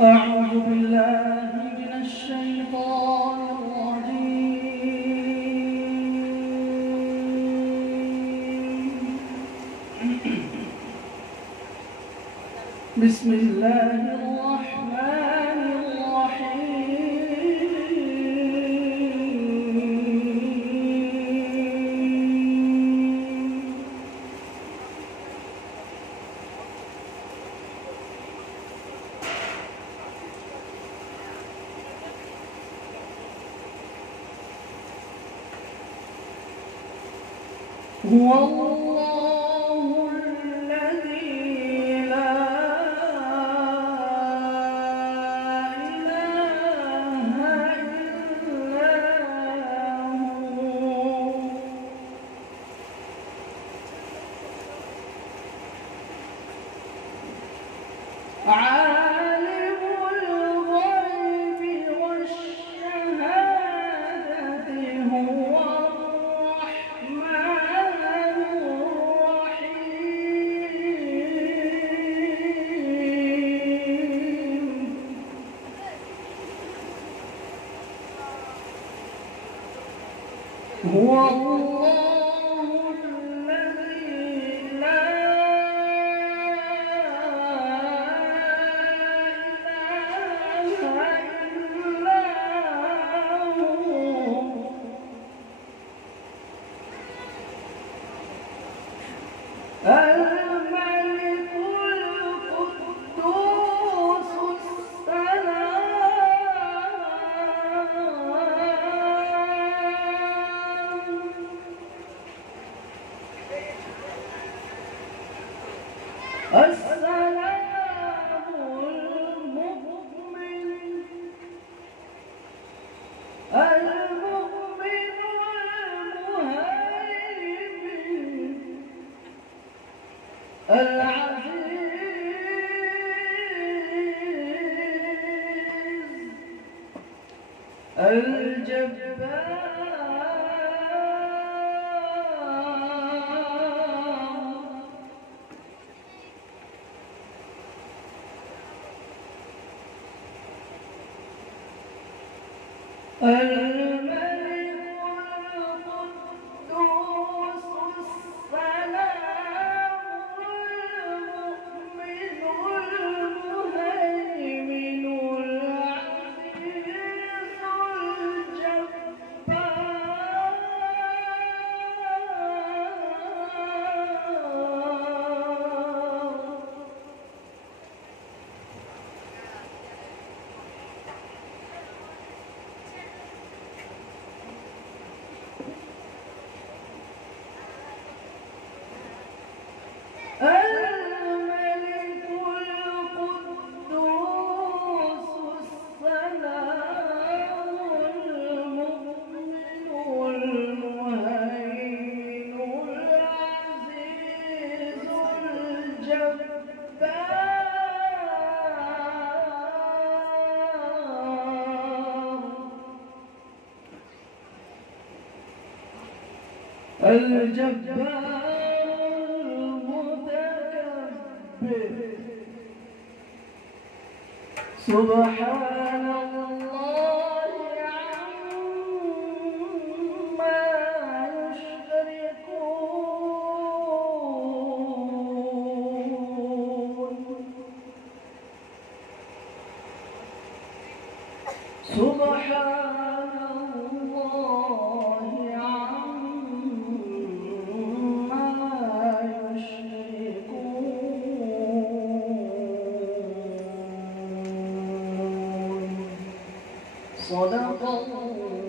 أعوذ بالله من الشيطان الرجيم. بسم الله الرحمن الرحيم. هو الله الذي لا إله إلا هو عالم الغيب والشهادة هو هو الله الذي لا إله إلا هو الملك القدوس السلام المؤمن المهيمن العزيز الجبار الملك القدوس السلام المؤمن المهيمن العزيز الملك القدوس السلام المؤمن المهيمن العزيز الجبار سبحان الله عما يشركون سبحان الله عما يشركون صدق الله.